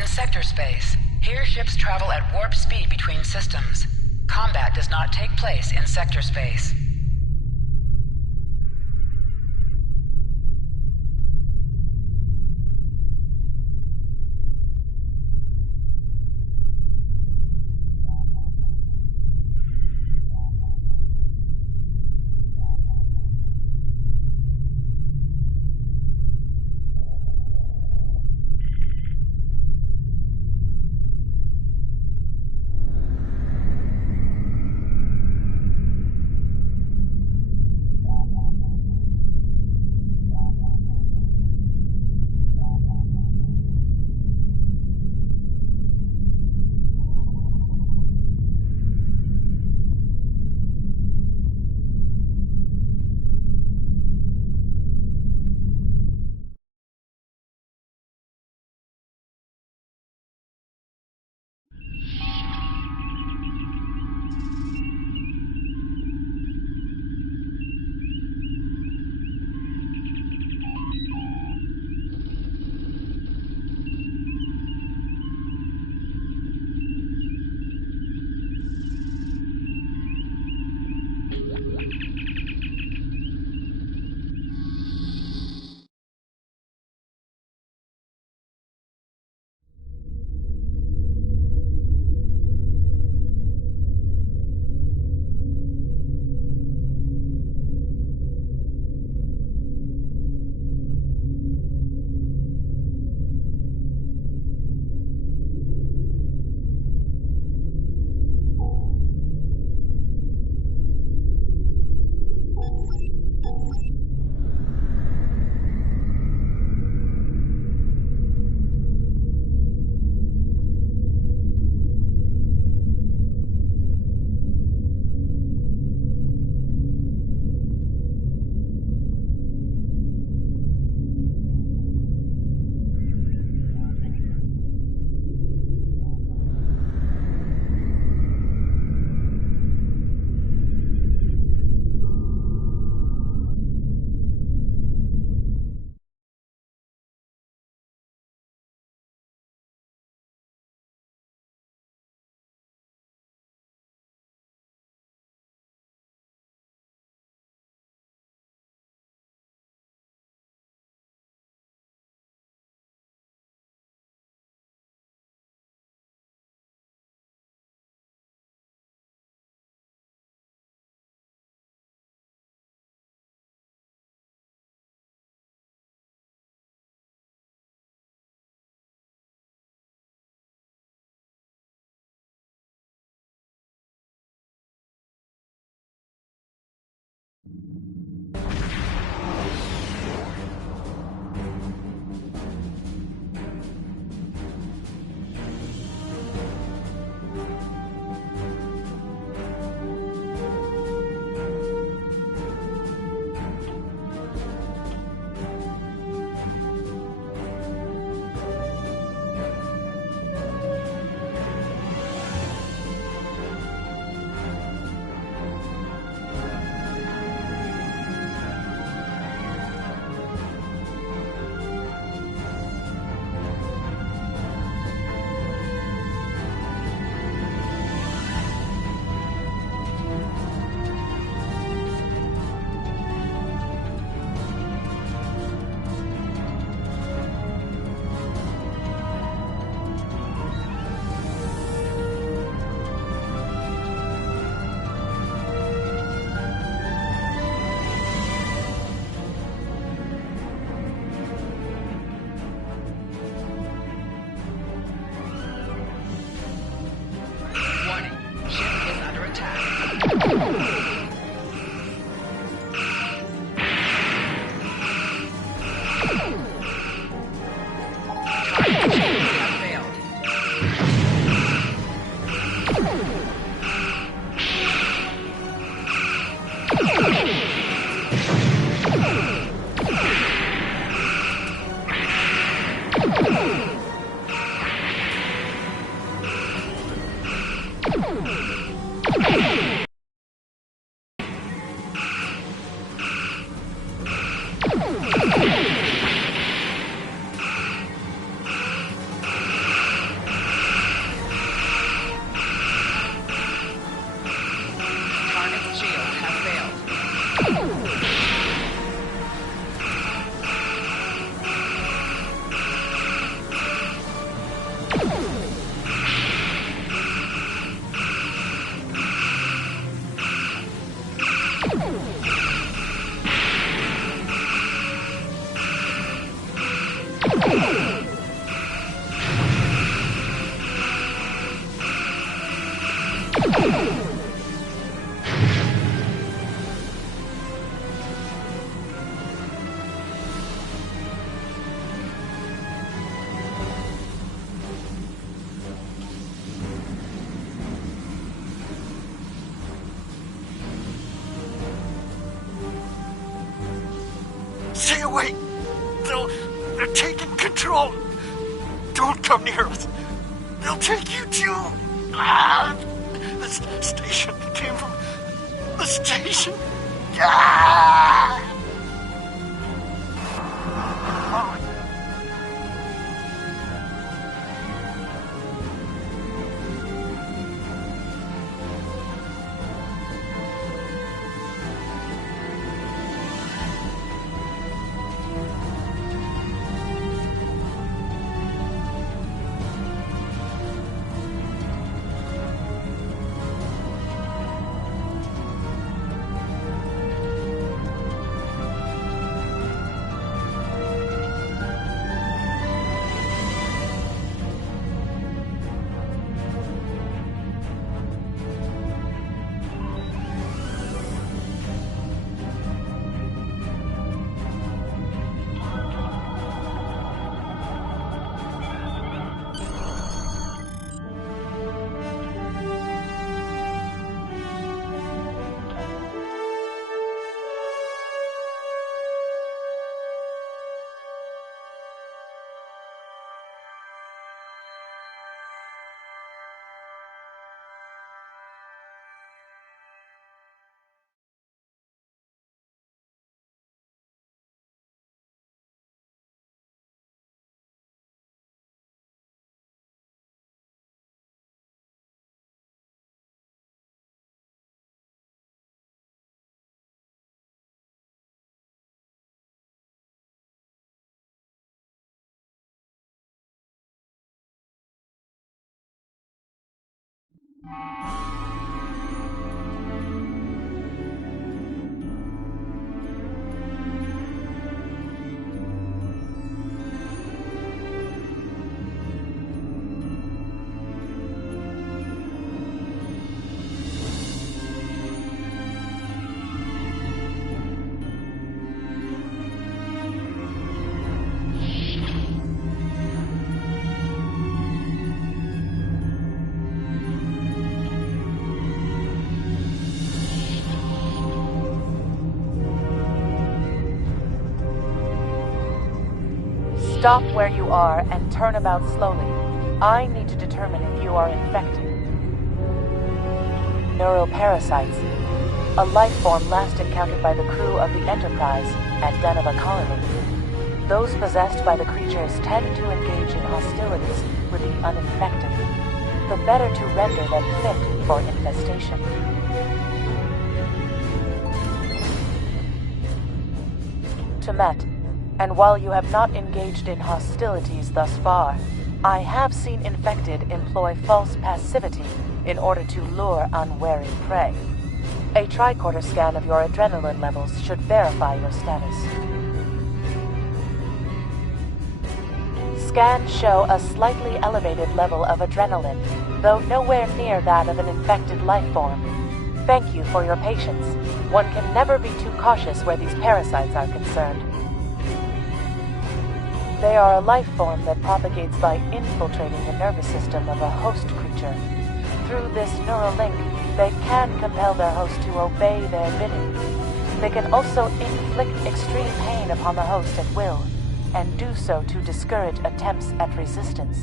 in sector space. Here ships travel at warp speed between systems. Combat does not take place in sector space. Stay away! They're taking control! Don't come near us! They'll take you too! The station came from the station! Stop where you are and turn about slowly. I need to determine if you are infected. Neuroparasites, a life form last encountered by the crew of the Enterprise at Deneva Colony. Those possessed by the creatures tend to engage in hostilities with the uninfected, the better to render them fit for infestation. Temet, and while you have not engaged in hostilities thus far, I have seen infected employ false passivity in order to lure unwary prey. A tricorder scan of your adrenaline levels should verify your status. Scans show a slightly elevated level of adrenaline, though nowhere near that of an infected life form. Thank you for your patience. One can never be too cautious where these parasites are concerned. They are a life form that propagates by infiltrating the nervous system of a host creature. Through this neural link, they can compel their host to obey their bidding. They can also inflict extreme pain upon the host at will, and do so to discourage attempts at resistance.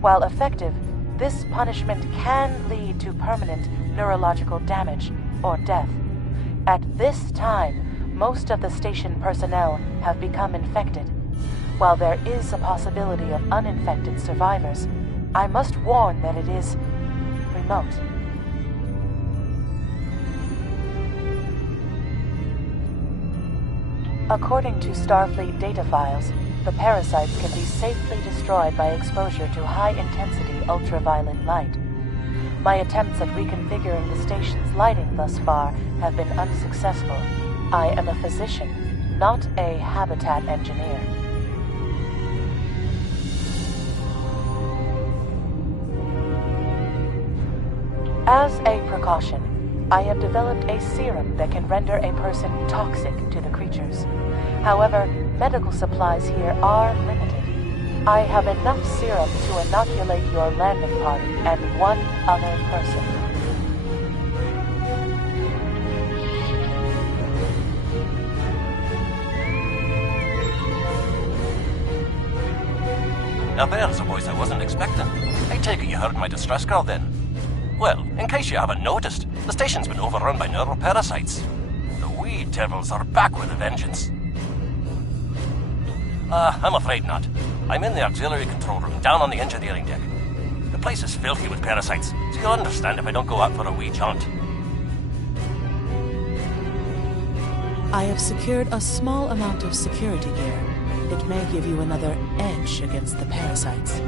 While effective, this punishment can lead to permanent neurological damage or death. At this time, most of the station personnel have become infected. While there is a possibility of uninfected survivors, I must warn that it is remote. According to Starfleet data files, the parasites can be safely destroyed by exposure to high-intensity ultraviolet light. My attempts at reconfiguring the station's lighting thus far have been unsuccessful. I am a physician, not a habitat engineer. As a precaution, I have developed a serum that can render a person toxic to the creatures. However, medical supplies here are limited. I have enough serum to inoculate your landing party and one other person. Now there's a voice I wasn't expecting. I take it you heard my distress call then. Well, in case you haven't noticed, the station's been overrun by neuroparasites. The wee devils are back with a vengeance. I'm afraid not. I'm in the auxiliary control room, down on the engineering deck. The place is filthy with parasites, so you'll understand if I don't go out for a wee jaunt. I have secured a small amount of security gear. It may give you another edge against the parasites.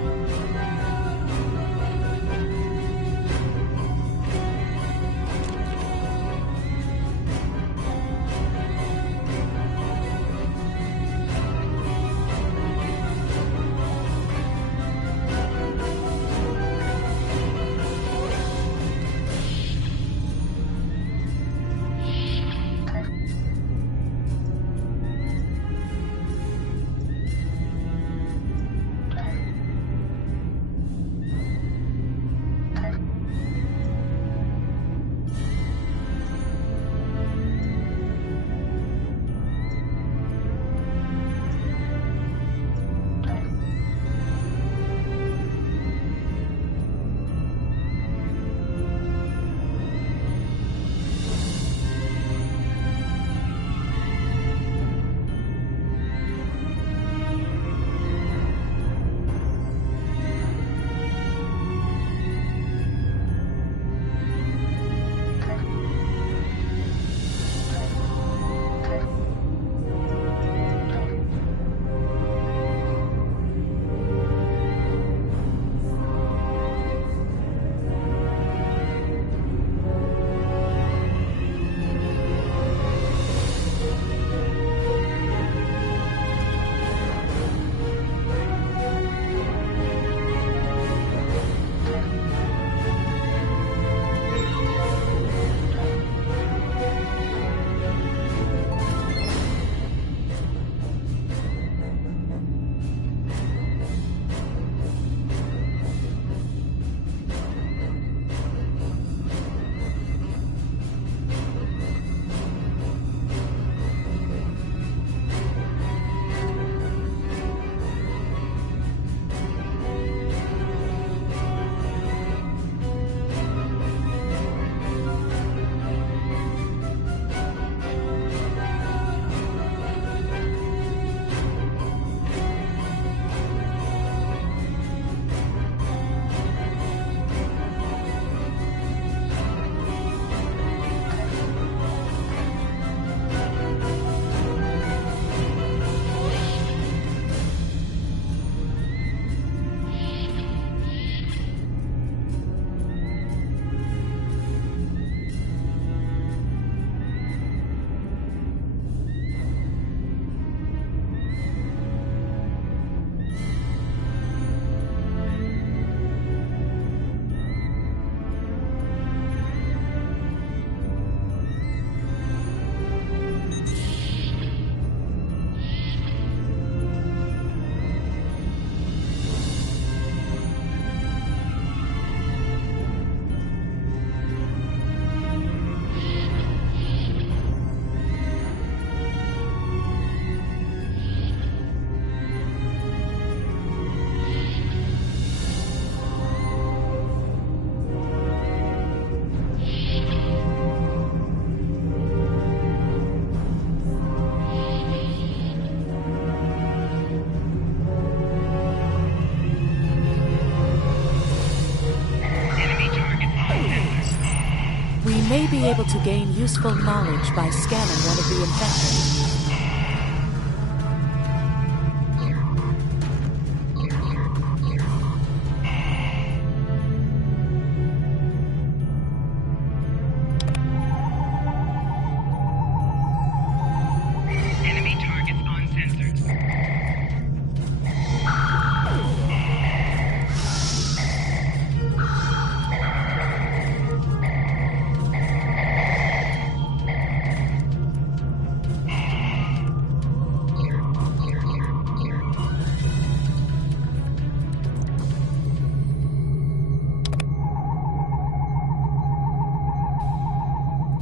May be able to gain useful knowledge by scanning one of the infected.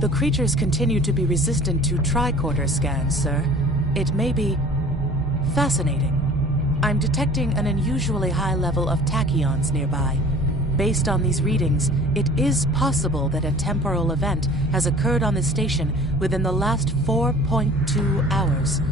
The creatures continue to be resistant to tricorder scans, sir. It may be fascinating. I'm detecting an unusually high level of tachyons nearby. Based on these readings, it is possible that a temporal event has occurred on this station within the last 4.2 hours.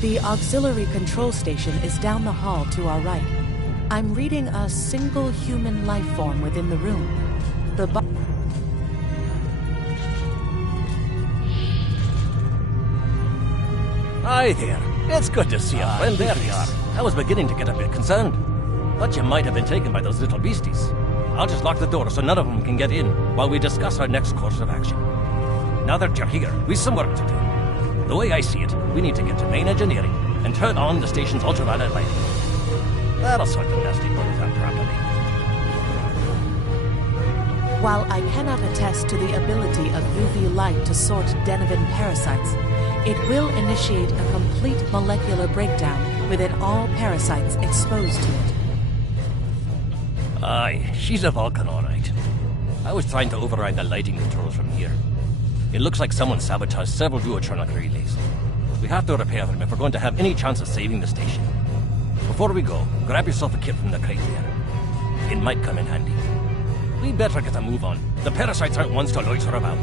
The auxiliary control station is down the hall to our right. I'm reading a single human life form within the room. Hi there. It's good to see you, friend. There you are. I was beginning to get a bit concerned. Thought you might have been taken by those little beasties. I'll just lock the door so none of them can get in while we discuss our next course of action. Now that you're here, we've some work to do. The way I see it, we need to get to main engineering and turn on the station's ultraviolet light. That'll sort the nasty bugs out properly. While I cannot attest to the ability of UV light to sort Deniven parasites, it will initiate a complete molecular breakdown within all parasites exposed to it. Aye, she's a Vulcan, all right. I was trying to override the lighting controls from here. It looks like someone sabotaged several duotronic relays. We have to repair them if we're going to have any chance of saving the station. Before we go, grab yourself a kit from the crate there. It might come in handy. We better get a move on. The parasites aren't ones to loiter about.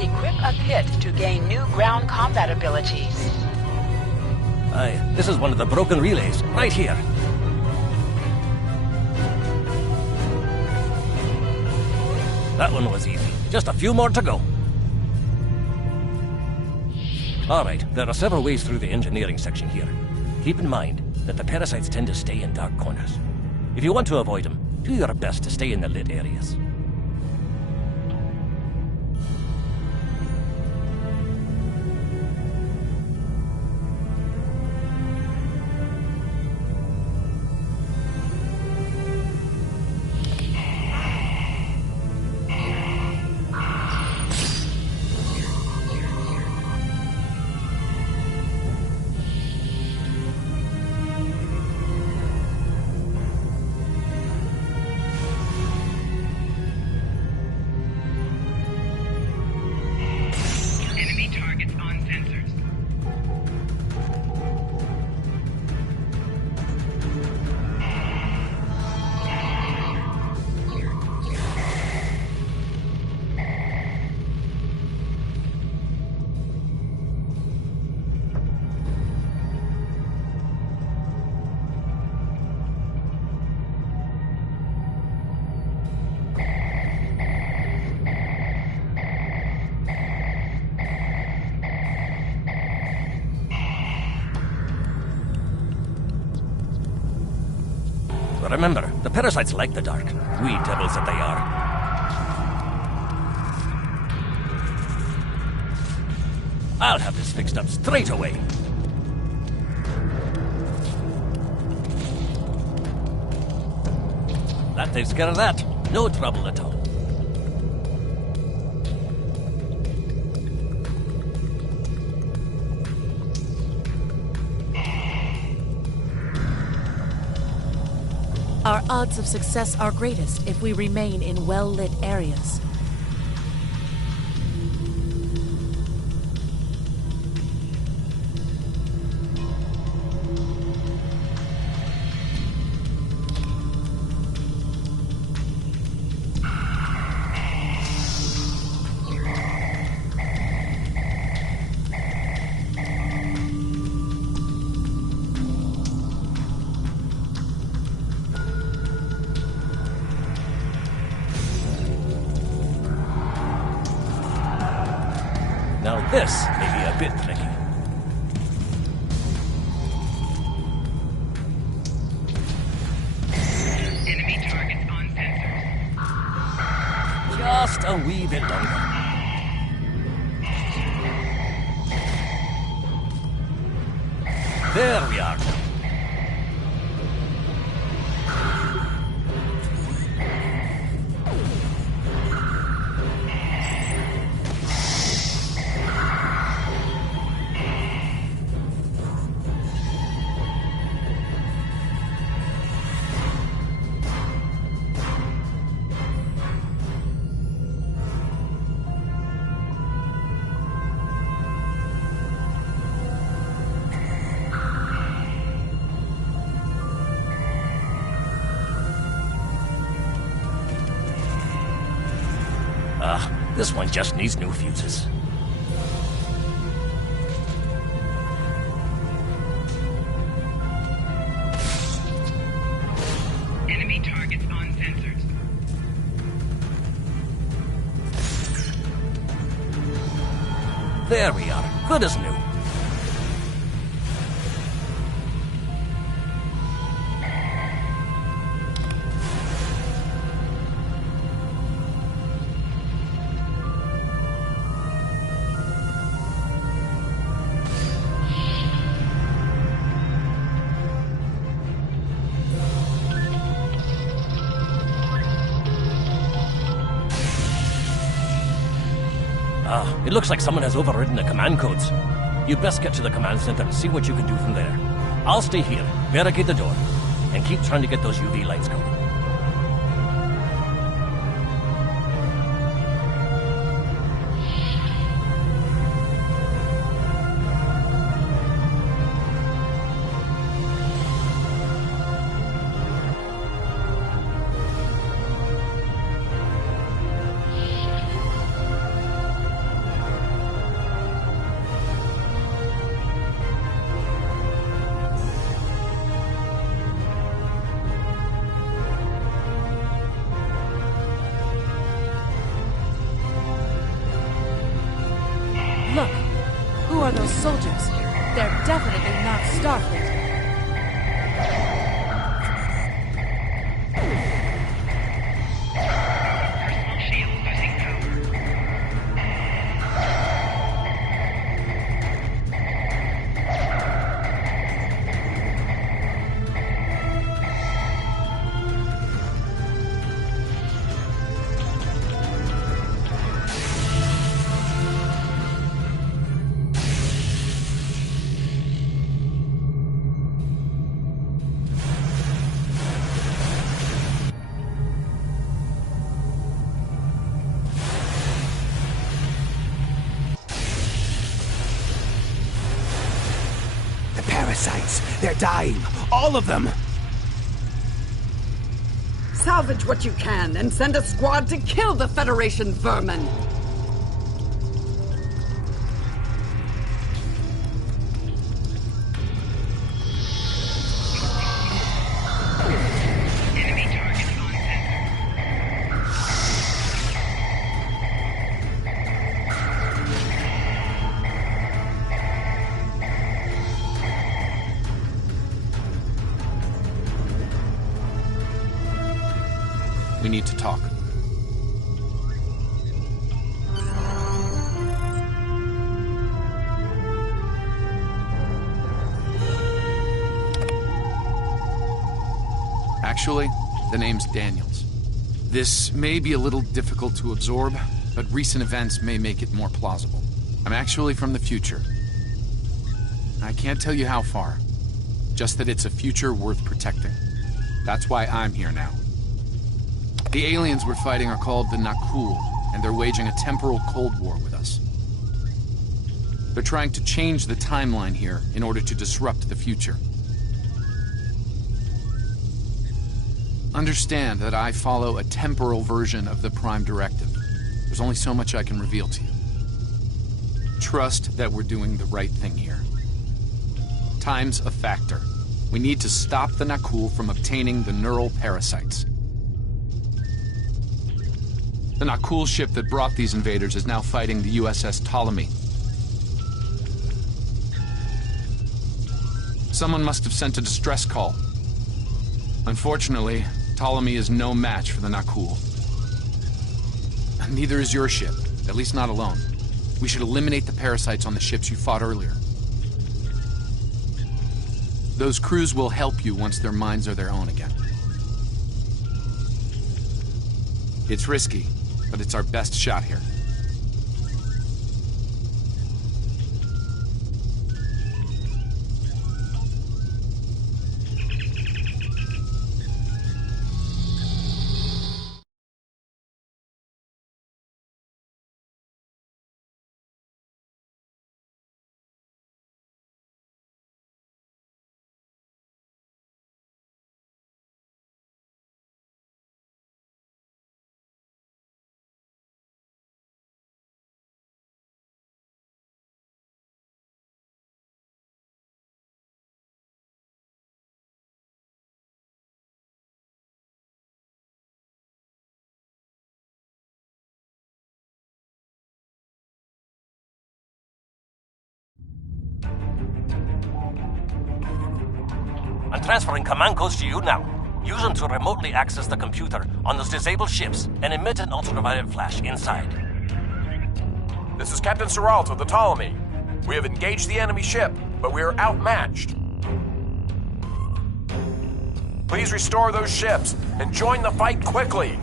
Equip a kit to gain new ground combat abilities. Aye, this is one of the broken relays, right here. That one was easy. Just a few more to go. All right, there are several ways through the engineering section here. Keep in mind that the parasites tend to stay in dark corners. If you want to avoid them, do your best to stay in the lit areas. Remember, the parasites like the dark. Wee devils that they are. I'll have this fixed up straight away. That takes care of that. No trouble at all. Our odds of success are greatest if we remain in well-lit areas. Now this may be a bit tricky. Enemy targets on sensors. Just a wee bit longer. There we are. This one just needs new fuses. Enemy targets on sensors. There we are. Good as new. It looks like someone has overridden the command codes. You best get to the command center and see what you can do from there. I'll stay here, barricade the door, and keep trying to get those UV lights going. Look, who are those soldiers? They're definitely not Starfleet. Personal shield losing power. Parasites! They're dying! All of them! Salvage what you can and send a squad to kill the Federation vermin! Enemy targets on sensors. We need to talk. Actually, the name's Daniels. This may be a little difficult to absorb, but recent events may make it more plausible. I'm actually from the future. I can't tell you how far, just that it's a future worth protecting. That's why I'm here now. The aliens we're fighting are called the Nakul, and they're waging a temporal Cold War with us. They're trying to change the timeline here in order to disrupt the future. Understand that I follow a temporal version of the Prime Directive. There's only so much I can reveal to you. Trust that we're doing the right thing here. Time's a factor. We need to stop the Nakul from obtaining the neural parasites. The Nakul ship that brought these invaders is now fighting the USS Ptolemy. Someone must have sent a distress call. Unfortunately, Ptolemy is no match for the Nakul. Neither is your ship, at least not alone. We should eliminate the parasites on the ships you fought earlier. Those crews will help you once their minds are their own again. It's risky, but it's our best shot here. I'm transferring command codes to you now. Use them to remotely access the computer on those disabled ships and emit an ultraviolet flash inside. This is Captain Seralt of the Ptolemy. We have engaged the enemy ship, but we are outmatched. Please restore those ships and join the fight quickly.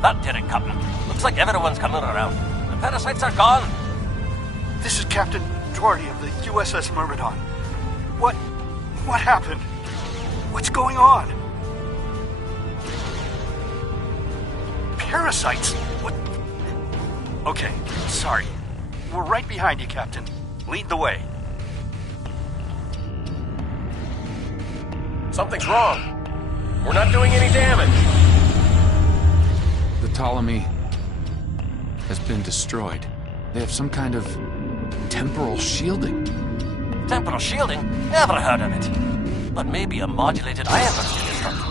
That did it, Captain. Looks like everyone's coming around. The parasites are gone. This is Captain Doherty of the USS Myrmidon. What happened? What's going on? Parasites? What? Okay, sorry. We're right behind you, Captain. Lead the way. Something's wrong. We're not doing any damage. The Ptolemy has been destroyed. They have some kind of temporal shielding. Temporal shielding? Never heard of it. But maybe a modulated ion was destructed.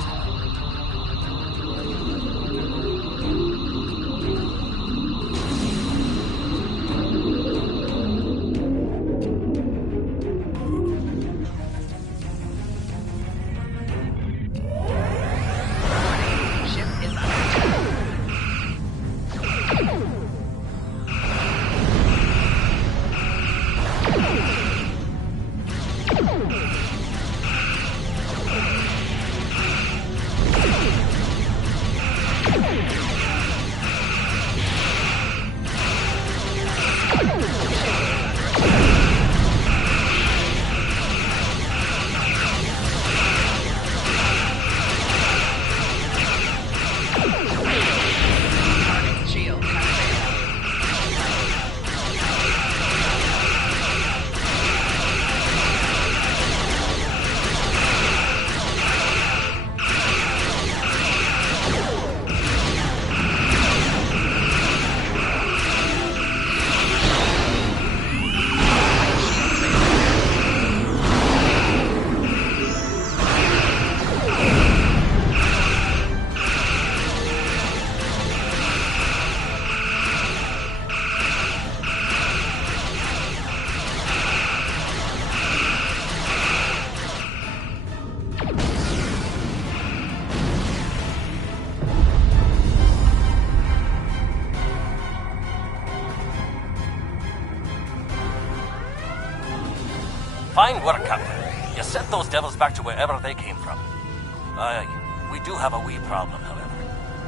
Shield activated. Fine work, Captain. You sent those devils back to wherever they came from. Aye, we do have a wee problem, however.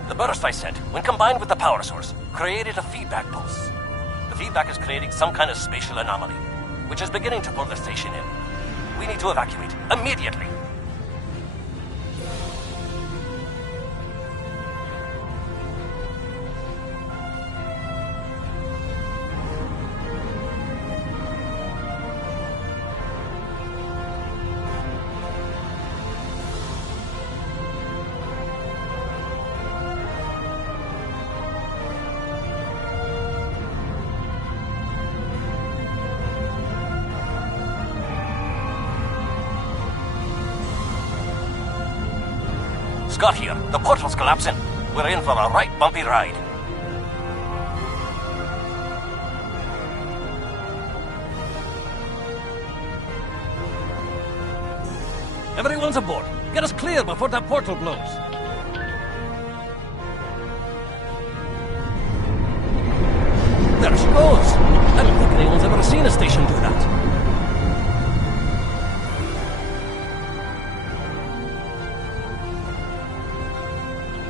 The burst I sent, when combined with the power source, created a feedback pulse. The feedback is creating some kind of spatial anomaly, which is beginning to pull the station in. We need to evacuate, immediately. Scott here. The portal's collapsing. We're in for a right bumpy ride. Everyone's aboard. Get us clear before that portal blows. There she goes. I don't think anyone's ever seen a station do that.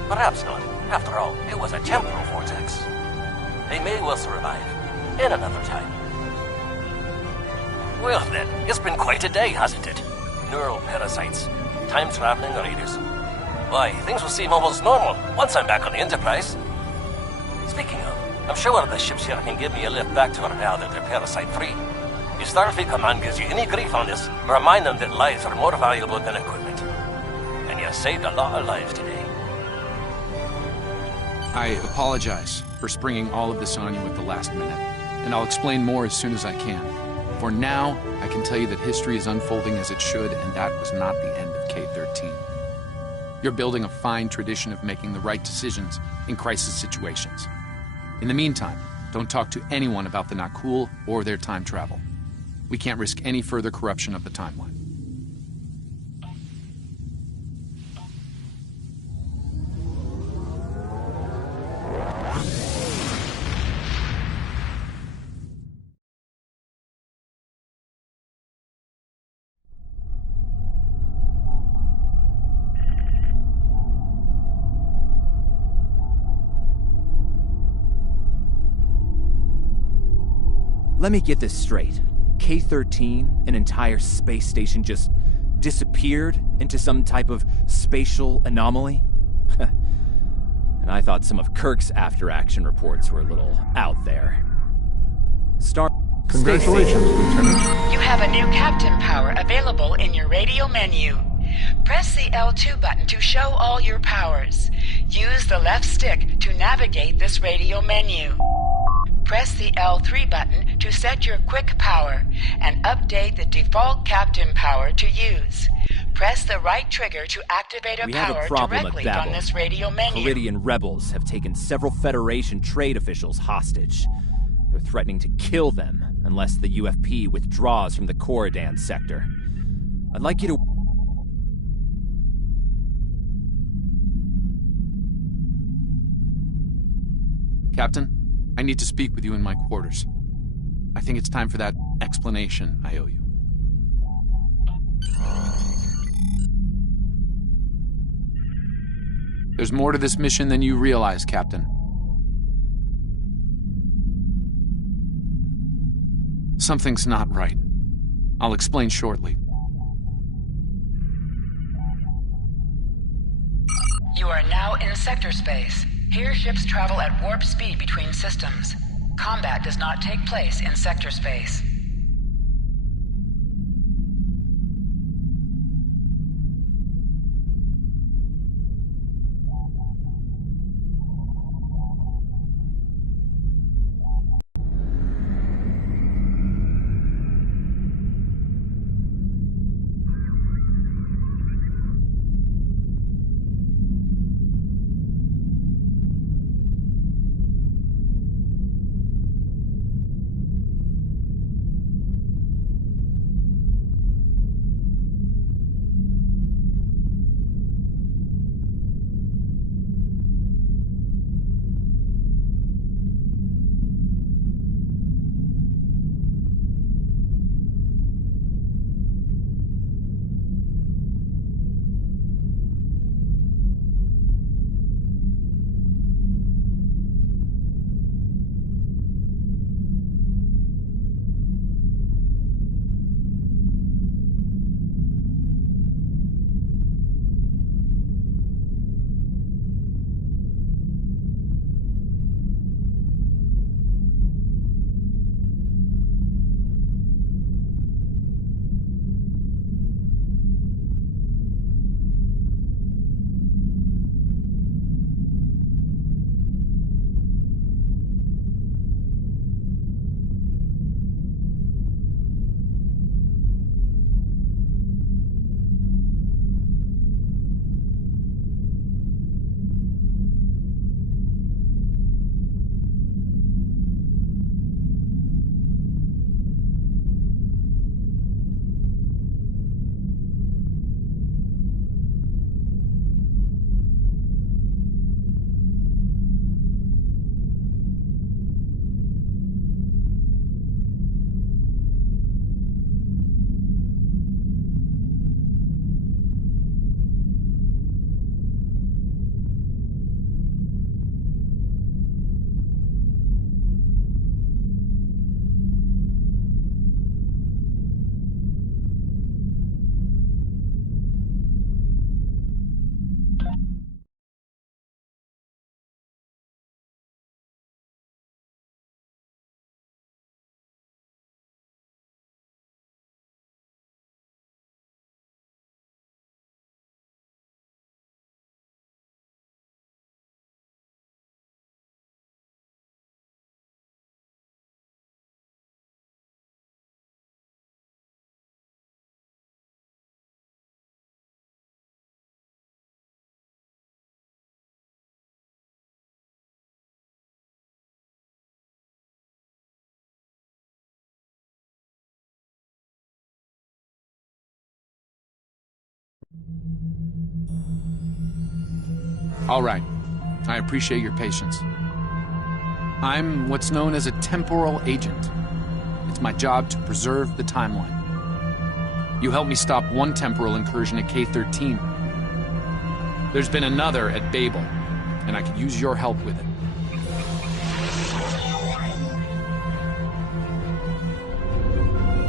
Perhaps not. After all, it was a temporal vortex. They may well survive. In another time. Well then, it's been quite a day, hasn't it? Neural parasites, time-traveling raiders. Why, things will seem almost normal once I'm back on the Enterprise. Speaking of, I'm sure the ships here can give me a lift back to her now that they're parasite-free. If Starfleet Command gives you any grief on this, remind them that lives are more valuable than equipment. And you saved a lot of lives today. I apologize for springing all of this on you at the last minute, and I'll explain more as soon as I can. For now, I can tell you that history is unfolding as it should, and that was not the end of K-13. You're building a fine tradition of making the right decisions in crisis situations. In the meantime, don't talk to anyone about the Nakul or their time travel. We can't risk any further corruption of the timeline. Let me get this straight. K-13, an entire space station, just disappeared into some type of spatial anomaly? And I thought some of Kirk's after-action reports were a little out there. Congratulations, Lieutenant. You have a new captain power available in your radio menu. Press the L2 button to show all your powers. Use the left stick to navigate this radio menu. Press the L3 button to set your quick power and update the default captain power to use. Press the right trigger to activate a power directly on this radio menu. Meridian rebels have taken several Federation trade officials hostage. They're threatening to kill them unless the UFP withdraws from the Corridan sector. I'd like you to... Captain, I need to speak with you in my quarters. I think it's time for that explanation I owe you. There's more to this mission than you realize, Captain. Something's not right. I'll explain shortly. You are now in sector space. Here ships travel at warp speed between systems. Combat does not take place in sector space. All right. I appreciate your patience. I'm what's known as a temporal agent. It's my job to preserve the timeline. You helped me stop one temporal incursion at K-13. There's been another at Babel, and I could use your help with it.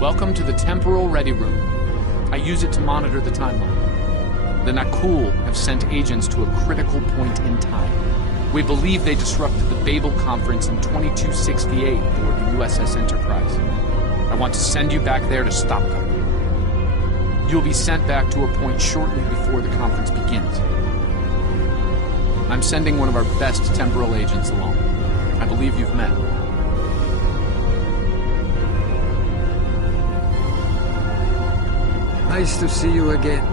Welcome to the Temporal Ready Room. I use it to monitor the timeline. The Nakul have sent agents to a critical point in time. We believe they disrupted the Babel Conference in 2268 aboard the USS Enterprise. I want to send you back there to stop them. You'll be sent back to a point shortly before the conference begins. I'm sending one of our best temporal agents along. I believe you've met. Nice to see you again.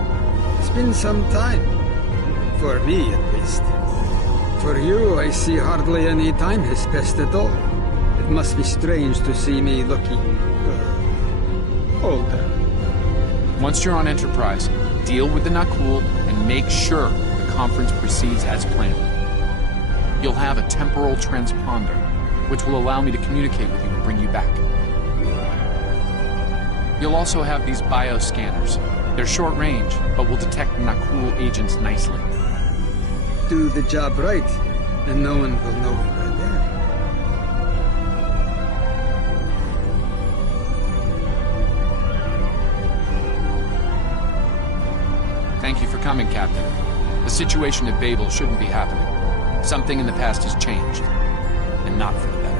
It's been some time. For me, at least. For you, I see hardly any time has passed at all. It must be strange to see me looking... older. Once you're on Enterprise, deal with the Nakul and make sure the conference proceeds as planned. You'll have a temporal transponder, which will allow me to communicate with you and bring you back. You'll also have these bioscanners. They're short range, but will detect Nakul agents nicely. Do the job right, and no one will know we're there. Thank you for coming, Captain. The situation at Babel shouldn't be happening. Something in the past has changed, and not for the better.